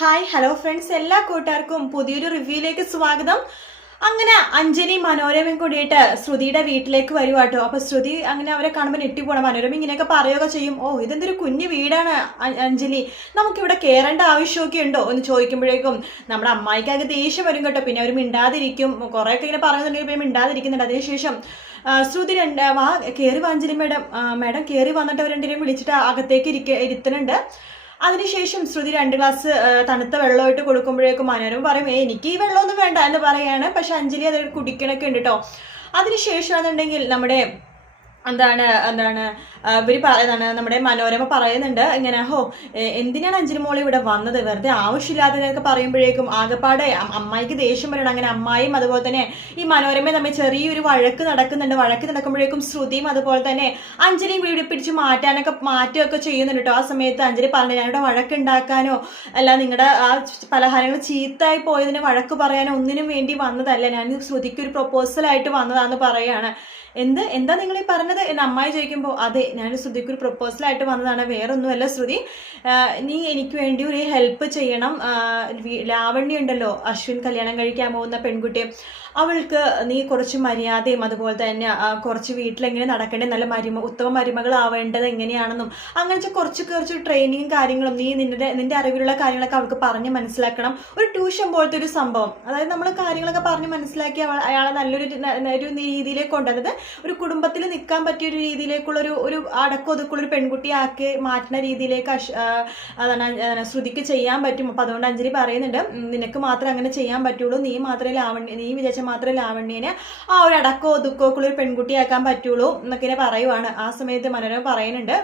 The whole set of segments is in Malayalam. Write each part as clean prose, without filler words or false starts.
ഹായ് ഹലോ ഫ്രണ്ട്സ്, എല്ലാ കൂട്ടുകാർക്കും പുതിയൊരു റിവ്യൂയിലേക്ക് സ്വാഗതം. അങ്ങനെ അഞ്ജലി മനോരമയും കൂടിയിട്ട് ശ്രുതിയുടെ വീട്ടിലേക്ക് വരുവാട്ടോ. അപ്പൊ ശ്രുതി അങ്ങനെ അവരെ കാണുമ്പോൾ ഞെട്ടിപ്പോണം. മനോരമ ഇങ്ങനെയൊക്കെ പറയുകയൊക്കെ ചെയ്യും, ഓ ഇതെന്തൊരു കുഞ്ഞു വീടാണ് അഞ്ജലി, നമുക്കിവിടെ കയറേണ്ട ആവശ്യമൊക്കെ ഉണ്ടോ എന്ന് ചോദിക്കുമ്പോഴേക്കും നമ്മുടെ അമ്മായിക്കൊക്കെ ദേഷ്യം വരും കേട്ടോ. പിന്നെ അവർ മിണ്ടാതിരിക്കും, കുറെയൊക്കെ ഇങ്ങനെ പറയുന്നുണ്ടെങ്കിൽ പിന്നെ മിണ്ടാതിരിക്കുന്നുണ്ട്. അതിനുശേഷം ശ്രുതി കയറി വാ അഞ്ജലി മേഡം, മേഡം കയറി വന്നിട്ട് അവർ രണ്ടിനെയും വിളിച്ചിട്ട് അകത്തേക്ക് ഇരുത്തുന്നുണ്ട്. അതിനുശേഷം ശ്രുതി 2 ഗ്ലാസ് തണുത്ത വെള്ളമായിട്ട് കൊടുക്കുമ്പോഴേക്കും മനോരമ പറയും, എനിക്ക് ഈ വെള്ളമൊന്നും വേണ്ട എന്ന് പറയാണ്. പക്ഷെ അഞ്ജലി അത് കുടിക്കണൊക്കെ ഉണ്ട് കേട്ടോ. അതിനുശേഷം ആണെന്നുണ്ടെങ്കിൽ നമ്മുടെ എന്താണ് ഇവര് പറയുന്നതാണ്, നമ്മുടെ മനോരമ പറയുന്നുണ്ട് ഇങ്ങനെ, എന്തിനാണ് അഞ്ജലി മോളി ഇവിടെ വന്നത്, വെറുതെ ആവശ്യമില്ലാത്തതൊക്കെ പറയുമ്പോഴേക്കും ആകെപ്പാടെ അമ്മായിക്ക് ദേഷ്യം വരണം. അങ്ങനെ അമ്മായിയും അതുപോലെ തന്നെ ഈ മനോരമയും തമ്മിൽ ചെറിയൊരു വഴക്ക് നടക്കുമ്പോഴേക്കും ശ്രുതിയും അതുപോലെ തന്നെ അഞ്ജലിയും വീട് പിടിച്ച് മാറ്റുകയൊക്കെ ചെയ്യുന്നുണ്ട് കേട്ടോ. ആ സമയത്ത് അഞ്ജലി പറഞ്ഞു, ഞാനിവിടെ വഴക്കുണ്ടാക്കാനോ അല്ല, നിങ്ങളുടെ ആ പലഹാരങ്ങൾ ചീത്തായി പോയതിന് വഴക്ക് പറയാനോ ഒന്നിനും വേണ്ടി വന്നതല്ല, ഞാൻ ശ്രുതിക്ക് ഒരു പ്രൊപ്പോസലായിട്ട് വന്നതാന്ന് പറയാണ്. എന്താ നിങ്ങൾ ഈ പറഞ്ഞത് എന്ന് അമ്മായി ചോദിക്കുമ്പോൾ, അതെ ഞാൻ ശ്രുതിക്ക് ഒരു പ്രൊപ്പോസലായിട്ട് വന്നതാണ്, വേറൊന്നുമല്ല ശ്രുതി, നീ എനിക്ക് വേണ്ടി ഒരു ഹെൽപ്പ് ചെയ്യണം. ലാവണ്യ ഉണ്ടല്ലോ, അശ്വിൻ കല്യാണം കഴിക്കാൻ പോകുന്ന പെൺകുട്ടി, അവൾക്ക് നീ കുറച്ച് മര്യാദയും അതുപോലെ തന്നെ കുറച്ച് വീട്ടിലെങ്ങനെ നടക്കേണ്ടത്, നല്ല ഉത്തമ മരുമകളാവേണ്ടത് എങ്ങനെയാണെന്നും അങ്ങനെ കുറച്ച് ട്രെയിനിങ്ങും കാര്യങ്ങളും നീ നിന്റെ അറിവിലുള്ള കാര്യങ്ങളൊക്കെ അവൾക്ക് പറഞ്ഞ് മനസ്സിലാക്കണം. ഒരു ട്യൂഷൻ പോലത്തെ ഒരു സംഭവം, അതായത് നമ്മൾ കാര്യങ്ങളൊക്കെ പറഞ്ഞ് മനസ്സിലാക്കി അയാളെ നല്ലൊരു രീതിയിലേക്ക് കൊണ്ടുവന്നത് ഒരു കുടുംബത്തിൽ നിൽക്കാൻ പറ്റിയ ഒരു രീതിയിലേക്കുള്ള ഒരു അടക്കൊതുക്കുള്ള ഒരു പെൺകുട്ടിയാക്കി മാറ്റുന്ന രീതിയിലേക്ക് ശ്രുതിക്ക് ചെയ്യാൻ പറ്റും. അപ്പൊ അതുകൊണ്ട് അഞ്ജലി പറയുന്നുണ്ട്, നിനക്ക് മാത്രമേ അങ്ങനെ ചെയ്യാൻ പറ്റുള്ളൂ, നീ വിചാരിച്ച മാത്രമേ ലാവണ്യനെ ആ ഒരു അടക്കോ ഒതുക്കോ ഒരു പെൺകുട്ടിയാക്കാൻ പറ്റുള്ളൂ എന്നൊക്കെ പറയുവാണ്. ആ സമയത്ത് മനോരമ പറയുന്നുണ്ട്,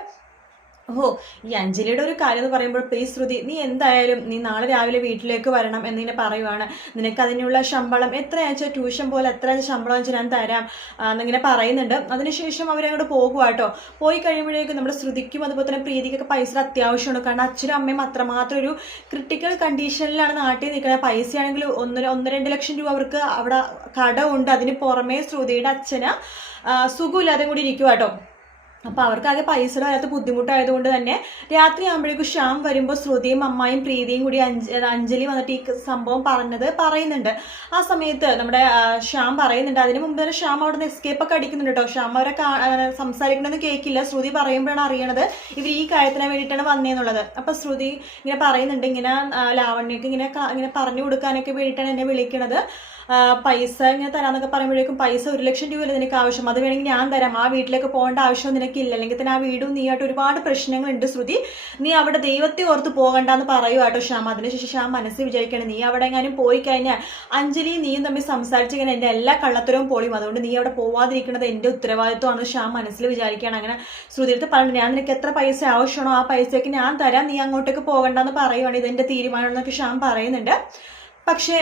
ഈ അഞ്ജലിയുടെ ഒരു കാര്യം എന്ന് പറയുമ്പോൾ, പ്ലീസ് ശ്രുതി, നീ എന്തായാലും നീ നാളെ രാവിലെ വീട്ടിലേക്ക് വരണം എന്നിങ്ങനെ പറയുവാണ്. നിനക്ക് അതിനുള്ള ശമ്പളം എത്രയാഴ്ച ട്യൂഷൻ പോലെ എത്ര ശമ്പളം വെച്ചാൽ ഞാൻ തരാം എന്നിങ്ങനെ പറയുന്നുണ്ട്. അതിനുശേഷം അവരങ്ങോട്ട് പോകുവാട്ടോ. പോയി കഴിയുമ്പോഴേക്കും നമ്മുടെ ശ്രുതിക്കും അതുപോലെ തന്നെ പ്രീതിക്കൊക്കെ പൈസ അത്യാവശ്യമാണ്. കാരണം അച്ഛനും അമ്മയും അത്രമാത്രം ഒരു ക്രിട്ടിക്കൽ കണ്ടീഷനിലാണ് നാട്ടിൽ നിൽക്കുന്നത്. പൈസയാണെങ്കിൽ 1-2 ലക്ഷം രൂപ അവർക്ക് അവിടെ കടമുണ്ട്. അതിന് പുറമേ ശ്രുതിയുടെ അച്ഛന് സുഖമില്ലാതെ കൂടി ഇരിക്കുവാട്ടോ. അപ്പൊ അവർക്കാകെ പൈസ വരാത്ത ബുദ്ധിമുട്ടായതുകൊണ്ട് തന്നെ രാത്രി ആകുമ്പോഴേക്കും ശ്യാം വരുമ്പോൾ ശ്രുതിയും അമ്മായും പ്രീതിയും കൂടി അഞ്ജലി വന്നിട്ട് ഈ സംഭവം പറയുന്നുണ്ട്. ആ സമയത്ത് നമ്മുടെ ശ്യാം പറയുന്നുണ്ട്, അതിന് മുമ്പ് തന്നെ ശ്യാം അവിടെ നിന്ന് എസ്കേപ്പ് ഒക്കെ അടിക്കുന്നുണ്ട് കേട്ടോ. ശ്യാം അവരെ സംസാരിക്കണമെന്ന് കേൾക്കില്ല. ശ്രുതി പറയുമ്പോഴാണ് അറിയണത് ഇവർ ഈ കാര്യത്തിന് വേണ്ടിയിട്ടാണ് വന്നേന്നുള്ളത്. അപ്പൊ ശ്രുതി ഇങ്ങനെ പറയുന്നുണ്ട്, ഇങ്ങനെ ലാവണ്യക്ക് ഇങ്ങനെ പറഞ്ഞു കൊടുക്കാനൊക്കെ വേണ്ടിയിട്ടാണ് എന്നെ വിളിക്കണത്, പൈസ ഇങ്ങനെ തരാന്നൊക്കെ പറയുമ്പോഴേക്കും, പൈസ 1 ലക്ഷം രൂപയല്ലേ നിനക്ക് ആവശ്യം, അത് വേണമെങ്കിൽ ഞാൻ തരാം, ആ വീട്ടിലേക്ക് പോകേണ്ട ആവശ്യം നിനക്കില്ല, അല്ലെങ്കിൽ തന്നെ ആ വീടും നീയായിട്ട് ഒരുപാട് പ്രശ്നങ്ങളുണ്ട് ശ്രുതി, നീ അവിടെ ദൈവത്തെ ഓർത്ത് പോകണ്ടെന്ന് പറയുവാട്ടോ ശ്യാം. അതിനുശേഷം ശ്യാം മനസ്സിൽ വിചാരിക്കണം, നീ അവിടെ എങ്ങാനും പോയി കഴിഞ്ഞാൽ അഞ്ജലിയും നീയും തമ്മിൽ സംസാരിച്ചു കഴിഞ്ഞാൽ എൻ്റെ എല്ലാ കള്ളത്തരവും പൊളിയും, അതുകൊണ്ട് നീ അവിടെ പോവാതിരിക്കുന്നത് എൻ്റെ ഉത്തരവാദിത്വമാണ് ശ്യാം മനസ്സിൽ വിചാരിക്കുകയാണ്. അങ്ങനെ ശ്രുതിയുടെ പറഞ്ഞു, ഞാൻ നിനക്ക് എത്ര പൈസ ആവശ്യമാണോ ആ പൈസയ്ക്ക് ഞാൻ തരാം, നീ അങ്ങോട്ടേക്ക് പോകണ്ടെന്ന് പറയുവാണ്, ഇതെന്റെ തീരുമാനം എന്നൊക്കെ ശ്യാം പറയുന്നുണ്ട്. പക്ഷെ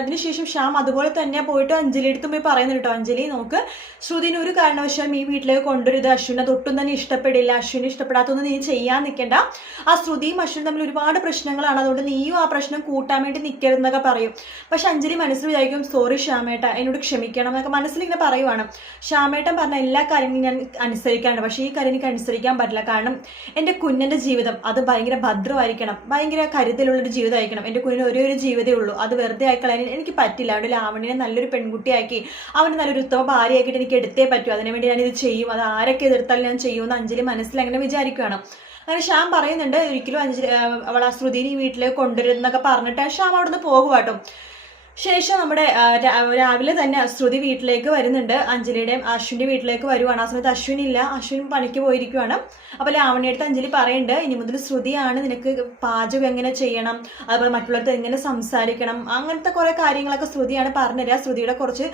അതിനുശേഷം ശ്യാം അതുപോലെ തന്നെ പോയിട്ട് അഞ്ജലി അടുത്ത് പോയി പറയുന്നുണ്ട് കേട്ടോ, അഞ്ജലി നോക്ക്, ശ്രുതിന് ഒരു കാരണവശാലും ഈ വീട്ടിലേക്ക് കൊണ്ടുവരുത്, അശ്വിനെ തൊട്ടും തന്നെ ഇഷ്ടപ്പെടില്ല, അശ്വിനെ ഇഷ്ടപ്പെടാത്തൊന്നും നീ ചെയ്യാൻ നിൽക്കണ്ട, ആ ശ്രുതിയും അശ്വിനും തമ്മിൽ ഒരുപാട് പ്രശ്നങ്ങളാണ്, അതുകൊണ്ട് നീയും ആ പ്രശ്നം കൂട്ടാൻ വേണ്ടി നിൽക്കരുതെന്നൊക്കെ പറയും. പക്ഷെ അഞ്ജലി മനസ്സിൽ വിചാരിക്കും, സോറി ശ്യാമേട്ട, എന്നോട് ക്ഷമിക്കണം എന്നൊക്കെ മനസ്സിലിങ്ങനെ പറയുവാണ്. ശ്യാമേട്ടൻ പറഞ്ഞ എല്ലാ കാര്യങ്ങളും ഞാൻ അനുസരിക്കാറുണ്ട്, പക്ഷേ ഈ കാര്യം എനിക്ക് അനുസരിക്കാൻ പറ്റില്ല, കാരണം എൻ്റെ കുഞ്ഞിൻ്റെ ജീവിതം അത് ഭയങ്കര ഭദ്രമായിരിക്കണം, ഭയങ്കര കരുതലുള്ളൊരു ജീവിതമായിരിക്കണം, എൻ്റെ കുഞ്ഞിന് ഒരു ജീവിതമേ ഉള്ളൂ, അത് വെറുതെ ആയിക്കളയാൻ എനിക്ക് പറ്റില്ല. അവിടെ ലാവണ്യനെ നല്ലൊരു പെൺകുട്ടിയാക്കി അവന് നല്ലൊരു ഉത്തമ ഭാര്യയാക്കിയിട്ട് എനിക്ക് എടുത്തേ പറ്റൂ, അതിനുവേണ്ടി ഞാനിത് ചെയ്യും, അത് ആരൊക്കെ എതിർത്താലും ഞാൻ ചെയ്യുമെന്ന് അഞ്ജലി മനസ്സിൽ അങ്ങനെ വിചാരിക്കുകയാണ്. അങ്ങനെ ശ്യാം പറയുന്നുണ്ട്, ഒരിക്കലും അവൾ ആ ശ്രുതിനെ ഈ വീട്ടിലേക്ക് കൊണ്ടുവരുന്നൊക്കെ പറഞ്ഞിട്ട് ശ്യാം അവിടെ നിന്ന് പോകുവാട്ടോ. ശേഷം നമ്മുടെ രാവിലെ തന്നെ ശ്രുതി വീട്ടിലേക്ക് വരുന്നുണ്ട്, അഞ്ജലിയുടെയും അശ്വിൻ്റെ വീട്ടിലേക്ക് വരുവാണ്. ആ സമയത്ത് അശ്വിൻ ഇല്ല, അശ്വിൻ പണിക്ക് പോയിരിക്കുവാണ്. അപ്പോൾ ലാവണ്യടുത്ത് അഞ്ജലി പറയുന്നുണ്ട്, ഇനി മുതൽ ശ്രുതിയാണ് നിനക്ക് പാചകം എങ്ങനെ ചെയ്യണം, അതുപോലെ മറ്റുള്ളവർക്ക് എങ്ങനെ സംസാരിക്കണം, അങ്ങനത്തെ കുറേ കാര്യങ്ങളൊക്കെ ശ്രുതിയാണ് പറഞ്ഞുതരിക. ശ്രുതിയുടെ കുറച്ച്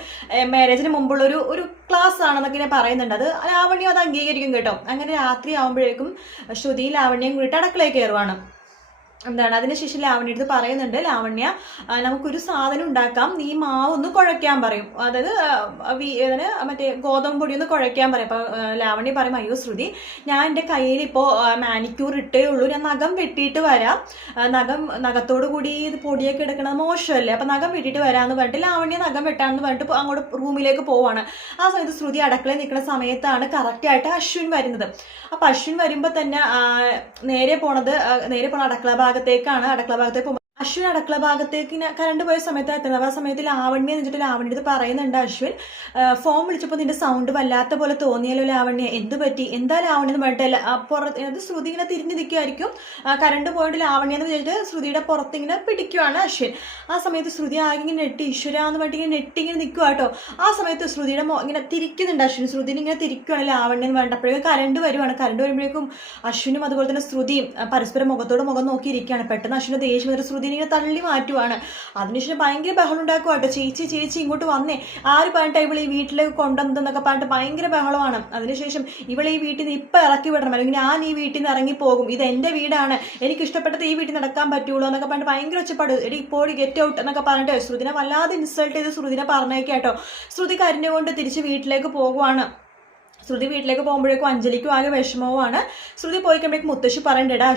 മാരേജിന് മുമ്പുള്ള ഒരു ക്ലാസ് ആണെന്നൊക്കെ പറയുന്നുണ്ട്. അത് ലാവണ്യം അത് അംഗീകരിക്കും കേട്ടോ. അങ്ങനെ രാത്രി ആകുമ്പോഴേക്കും ശ്രുതിയും ലാവണ്യം കൂടിയിട്ട് അടുക്കളയിൽ കയറുവാണ്. അതിനുശേഷം ലാവണ്യ അടുത്ത് പറയുന്നുണ്ട്, ലാവണ്യ നമുക്കൊരു സാധനം ഉണ്ടാക്കാം, നീ മാവ് ഒന്ന് കുഴയ്ക്കാൻ പറയും, അതായത് മറ്റേ ഗോതമ്പ് പൊടി ഒന്ന് കുഴയ്ക്കാൻ പറയും. അപ്പൊ ലാവണ്യ പറയും, അയ്യോ ശ്രുതി, ഞാൻ എൻ്റെ കയ്യിൽ ഇപ്പോൾ മാനിക്യൂർ ഇട്ടേ ഉള്ളൂ, ഞാൻ നഖം വെട്ടിയിട്ട് വരാം, നഖത്തോടു കൂടി ഇത് പൊടിയൊക്കെ എടുക്കണത് മോശമല്ലേ, അപ്പൊ നഖം വെട്ടിയിട്ട് വരാമെന്ന് പറഞ്ഞിട്ട് ലാവണ്യ നഖം വെട്ടാമെന്ന് പറഞ്ഞിട്ട് അങ്ങോട്ട് റൂമിലേക്ക് പോവാണ്. ആ സമയത്ത് ശ്രുതി അടുക്കളയിൽ നിൽക്കുന്ന സമയത്താണ് കറക്റ്റായിട്ട് അശ്വിൻ വരുന്നത്. അപ്പൊ അശ്വിൻ വരുമ്പോൾ തന്നെ നേരെ പോണ അടുക്കള ഭാഗത്തേക്ക് അശ്വിൻ അടുക്കള ഭാഗത്തേക്ക് കറണ്ട് പോയ സമയത്ത് എത്തുന്നത്. ആ സമയത്ത് ലാവണ്യ എന്നിട്ട് ലാവണ്യ അടുത്ത് പറയുന്നുണ്ട് അശ്വിൻ, ഫോൺ വിളിച്ചപ്പോൾ നിന്റെ സൗണ്ട് വല്ലാത്ത പോലെ തോന്നിയല്ലോ ലാവണ്യ, എന്ത് പറ്റി, എന്താ ലാവണ്യ എന്ന് പറഞ്ഞിട്ട് പുറത്ത് അത് ശ്രുതി ഇങ്ങനെ തിരിഞ്ഞു നിൽക്കുമായിരിക്കും. കറണ്ട് പോയിട്ട് ലാവണ്യ എന്ന് വെച്ചിട്ട് ശ്രുതിയുടെ പുറത്തിങ്ങനെ പിടിക്കുവാണ് അശ്വിൻ. ആ സമയത്ത് ശ്രുതി ആകെ ഇങ്ങനെ നെട്ടി ഈശ്വര എന്ന് പറഞ്ഞിട്ട് ഇങ്ങനെ നെട്ടി ഇങ്ങനെ നിൽക്കുക കേട്ടോ. ആ സമയത്ത് ശ്രുതിയുടെ ഇങ്ങനെ തിരിക്കുന്നുണ്ട് അശ്വിൻ, ശ്രുതിനെ ഇങ്ങനെ തിരിക്കുവാണ് ലാവണ്യ എന്ന് പറഞ്ഞിട്ട്. അപ്പോഴേക്കും കറണ്ട് വരുവാണ്. കറണ്ട് വരുമ്പോഴേക്കും അശ്വിനും അതുപോലെ തന്നെ ശ്രുതിയും പരസ്പരം മുഖത്തോട് മുഖം നോക്കിയിരിക്കുകയാണ്. പെട്ടെന്ന് അശ്വിന് ദേഷ്യം വരെ ശ്രുതി ഇങ്ങനെ തള്ളി മാറ്റുവാണ്. അതിനുശേഷം ഭയങ്കര ബഹളം ഉണ്ടാക്കുക കേട്ടോ. ചേച്ചി ഇങ്ങോട്ട് വന്നേ, ആര് പറഞ്ഞിട്ട് ഇവളെ ഈ വീട്ടിലേക്ക് കൊണ്ടുവന്നതെന്നൊക്കെ പറഞ്ഞിട്ട് ഭയങ്കര ബഹളമാണ്. അതിനുശേഷം ഇവളെ ഈ വീട്ടിൽ നിന്ന് ഇപ്പം ഇറക്കി വിടണം, അല്ലെങ്കിൽ ഞാൻ ഈ വീട്ടിൽ നിന്ന് ഇറങ്ങി പോകും, ഇത് എൻ്റെ വീടാണ്, എനിക്ക് ഇഷ്ടപ്പെട്ടത് ഈ വീട്ടിൽ നടക്കാൻ പറ്റുള്ളൂ എന്നൊക്കെ പറഞ്ഞിട്ട് ഭയങ്കര ഒച്ചപ്പാട്. ഇപ്പോൾ ഗെറ്റ് ഔട്ട് എന്നൊക്കെ പറഞ്ഞിട്ട് ശ്രുതിനെ വല്ലാതെ ഇൻസൾട്ട് ചെയ്ത് ശ്രുതിനെ പറഞ്ഞേക്കാട്ടോ. ശ്രുതി കരഞ്ഞുകൊണ്ട് തിരിച്ച് വീട്ടിലേക്ക് പോകുവാണ്. ശ്രുതി വീട്ടിലേക്ക് പോകുമ്പോഴേക്കും അഞ്ജലിക്കും ആകെ വിഷമവുമാണ്. ശ്രുതി പോയി കഴിയുമ്പോഴേക്കും മുത്തശ്ശി പറയണ്ടേടാ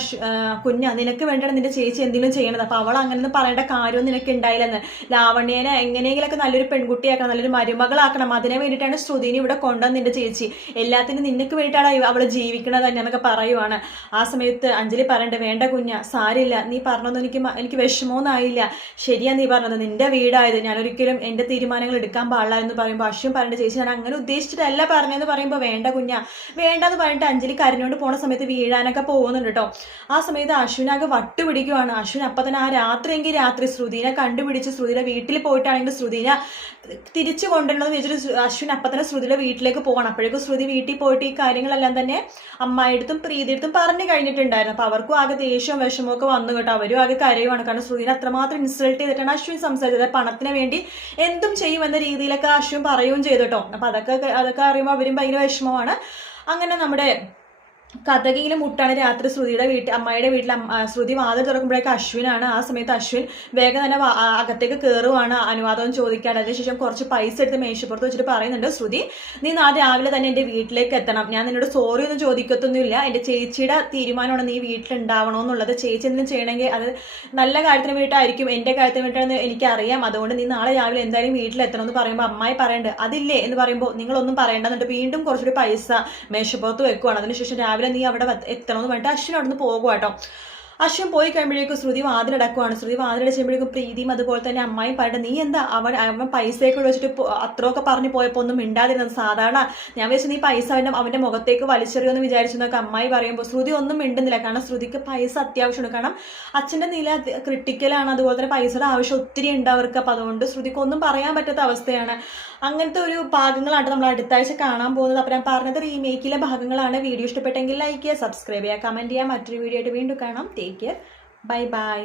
കുഞ്ഞ, നിനക്ക് വേണ്ടിയാണ് നിന്റെ ചേച്ചി എന്തെങ്കിലും ചെയ്യണത്, അപ്പോൾ അവൾ അങ്ങനെയൊന്നും പറയേണ്ട കാര്യമൊന്നും നിനക്ക് ഉണ്ടായില്ലെന്ന്. ലാവണ്യനെ എങ്ങനെയെങ്കിലൊക്കെ നല്ലൊരു പെൺകുട്ടിയാക്കണം, നല്ലൊരു മരുമകളാക്കണം, അതിനെ വേണ്ടിയിട്ടാണ് ശ്രുതിനെ ഇവിടെ കൊണ്ടുവന്ന് നിന്റെ ചേച്ചി, എല്ലാത്തിനും നിനക്ക് വേണ്ടിയിട്ടാണ് അവൾ ജീവിക്കണത് തന്നെ എന്നൊക്കെ പറയുവാണ്. ആ സമയത്ത് അഞ്ജലി പറയണ്ടേ, വേണ്ട കുഞ്ഞ, സാരില്ല, നീ പറഞ്ഞതൊന്നും എനിക്ക് വിഷമമൊന്നും ആയില്ല, ശരിയാ നീ പറഞ്ഞത്, നിന്റെ വീടായത്, ഞാനൊരിക്കലും എൻ്റെ തീരുമാനങ്ങൾ എടുക്കാൻ പാടില്ല എന്ന് പറയുമ്പോൾ അശ്വിൻ പറയേണ്ട ചേച്ചി ഞാൻ അങ്ങനെ ഉദ്ദേശിച്ചിട്ടല്ല പറഞ്ഞതെന്ന് പറയുമ്പോൾ വേണ്ട കുഞ്ഞ വേണ്ടെന്ന് പറഞ്ഞിട്ട് അഞ്ജലി കരഞ്ഞോണ്ട് പോണ സമയത്ത് വീഴാനൊക്കെ പോകുന്നുണ്ട് കേട്ടോ. ആ സമയത്ത് അശ്വിനാകെ വട്ടുപിടിക്കുവാണ്. അശ്വിൻ അപ്പം തന്നെ ആ രാത്രിയെങ്കിൽ രാത്രി ശ്രുതിനെ കണ്ടുപിടിച്ച് ശ്രുതിയുടെ വീട്ടിൽ പോയിട്ടാണെങ്കിൽ ശ്രുതിനെ തിരിച്ചു കൊണ്ടുവരണമെന്ന് വെച്ചിട്ട് അശ്വിൻ അപ്പം തന്നെ ശ്രുതിയുടെ വീട്ടിലേക്ക് പോകണം. അപ്പോഴേക്കും ശ്രുതി വീട്ടിൽ പോയിട്ട് ഈ കാര്യങ്ങളെല്ലാം തന്നെ അമ്മായിടത്തും പ്രീതിയെടുത്തും പറഞ്ഞു കഴിഞ്ഞിട്ടുണ്ടായിരുന്നു. അപ്പോൾ അവർക്കും ആകെ ദേഷ്യവും വിഷമവും ഒക്കെ വന്നു കേട്ടോ. അവരും ആകെ കരയുവാണ്. കാരണം ശ്രുതിനെ അത്രമാത്രം ഇൻസൾട്ട് ചെയ്തിട്ടാണ് അശ്വിൻ സംസാരിച്ചത്. പണത്തിന് വേണ്ടി എന്തും ചെയ്യുമെന്ന രീതിയിലൊക്കെ അശ്വിൻ പറയുകയും ചെയ്തു കേട്ടോ. അപ്പം അതൊക്കെ അറിയുമ്പോൾ അവരും ഭയങ്കര വിഷമമാണ്. അങ്ങനെ നമ്മുടെ കഥകിയിലും മുട്ടാണ് രാത്രി ശ്രുതിയുടെ അമ്മായിയുടെ വീട്ടിൽ ശ്രുതി വാതിൽ തുറക്കുമ്പോഴേക്ക് അശ്വിനാണ്. ആ സമയത്ത് അശ്വിൻ വേഗം തന്നെ അകത്തേക്ക് കയറുവാണ് അനുവാദം ചോദിക്കാൻ. അതിനുശേഷം കുറച്ച് പൈസ എടുത്ത് മേശപ്പുറത്ത് വെച്ചിട്ട് പറയുന്നുണ്ട്, ശ്രുതി നീ നാളെ രാവിലെ തന്നെ എൻ്റെ വീട്ടിലേക്ക് എത്തണം, ഞാൻ നിന്നോട് സോറി ഒന്നും ചോദിക്കത്തൊന്നുമില്ല, എൻ്റെ ചേച്ചിയുടെ തീരുമാനമാണ് നീ വീട്ടിലുണ്ടാവണമെന്നുള്ളത്, ചേച്ചി എന്തെങ്കിലും ചെയ്യണമെങ്കിൽ അത് നല്ല കാര്യത്തിന് വേണ്ടിയിട്ടായിരിക്കും, എൻ്റെ കാര്യത്തിന് വേണ്ടിയിട്ടാണെന്ന് എനിക്കറിയാം, അതുകൊണ്ട് നീ നാളെ രാവിലെ എന്തായാലും വീട്ടിലെത്തണം എന്ന് പറയുമ്പോൾ അമ്മായി പറയണ്ട് അതില്ലേ എന്ന് പറയുമ്പോൾ നിങ്ങളൊന്നും പറയേണ്ടെന്നിട്ട് വീണ്ടും കുറച്ചുകൂടി പൈസ മേശപ്പുറത്ത് വെക്കുവാണ്. അതിനുശേഷം രാവിലെ നീ അവിടെ എത്തണമെന്ന് പറഞ്ഞിട്ട് അശ്വിൻ അവിടെ നിന്ന് പോകുക കേട്ടോ. അശ്വിൻ പോയി കഴിയുമ്പോഴേക്കും ശ്രുതി വാതിലടക്കുവാണ്. ശ്രുതി വാതിലടച്ചുമ്പോഴേക്കും പ്രീതിയും അതുപോലെ തന്നെ അമ്മായും പറഞ്ഞിട്ട് നീ എന്താ അവൻ പൈസയൊക്കെ വെച്ചിട്ട് അത്രയൊക്കെ പറഞ്ഞു പോയപ്പോൾ ഒന്നും മിണ്ടാതിരുന്നത്, സാധാരണ ഞാൻ വെച്ച് നീ പൈസ അവന്റെ മുഖത്തേക്ക് വലിച്ചെറിയുമെന്ന് വിചാരിച്ചെന്നൊക്കെ അമ്മായി പറയുമ്പോൾ ശ്രുതി ഒന്നും മിണ്ടുന്നില്ല. കാരണം ശ്രുതിക്ക് പൈസ അത്യാവശ്യമാണ്. കാരണം അച്ഛൻ്റെ നില ക്രിട്ടിക്കലാണ്, അതുപോലെ തന്നെ പൈസയുടെ ആവശ്യം ഒത്തിരി ഉണ്ട് അവർക്ക്. അപ്പം അതുകൊണ്ട് ശ്രുതിക്ക് ഒന്നും പറയാൻ പറ്റാത്ത അവസ്ഥയാണ്. അങ്ങനത്തെ ഒരു ഭാഗങ്ങളാണ് നമ്മൾ അടുത്താഴ്ച കാണാൻ പോകുന്നത്. അപ്പം ഞാൻ പറഞ്ഞത് റീമേക്കിലെ ഭാഗങ്ങളാണ്. വീഡിയോ ഇഷ്ടപ്പെട്ടെങ്കിൽ ലൈക്ക് ചെയ്യുക, സബ്സ്ക്രൈബ് ചെയ്യുക, കമൻറ്റ് ചെയ്യുക. മറ്റൊരു വീഡിയോ ആയിട്ട് വീണ്ടും കാണാം. Take care, bye bye.